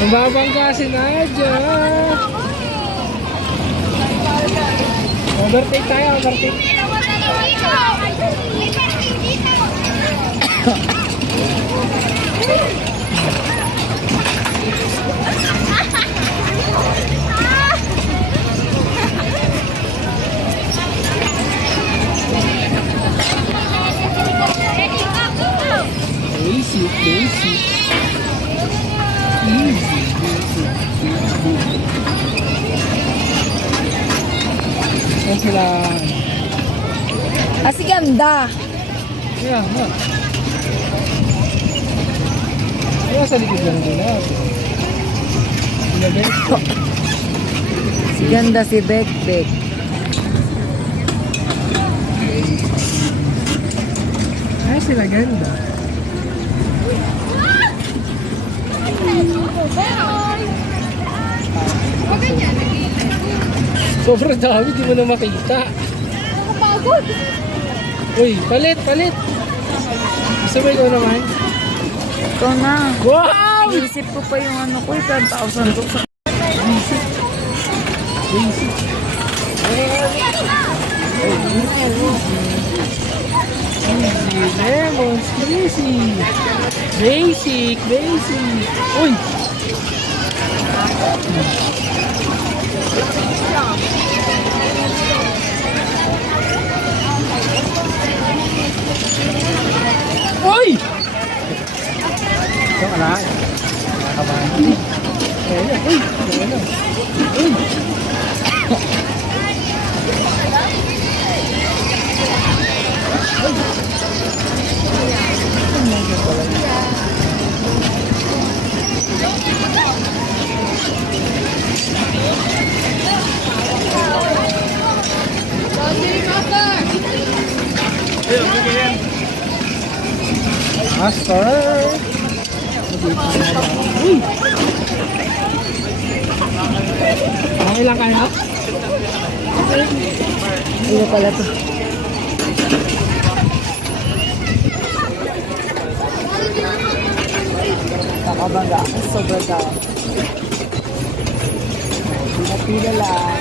Mababangga si Nadia. Overtake tayo, overtake. Basic, basic. Easy, basic. Saan sila? Ah, si ganda. Yeah, ha. Kaya sa likod lang din natin. Sila Beto. Si ganda si Bekbek. Ay, sila ganda. Sobrang dami, di mo na makita. Pagod. Uy, palit, palit. Gusto mo ikaw naman? Ikaw na. Wow! Iisip ko pa yung ano ko, 10,000 to. Basic. Basic. Easy, lemons, easy. Basic, basic. Uy! Uy! Ito, ala. Nakabahan. Uy! Uy! Uy! Master! Uy! Okay lang kayo? Ano pala to? Nakabangga ako, sobrang dami. Pila lang.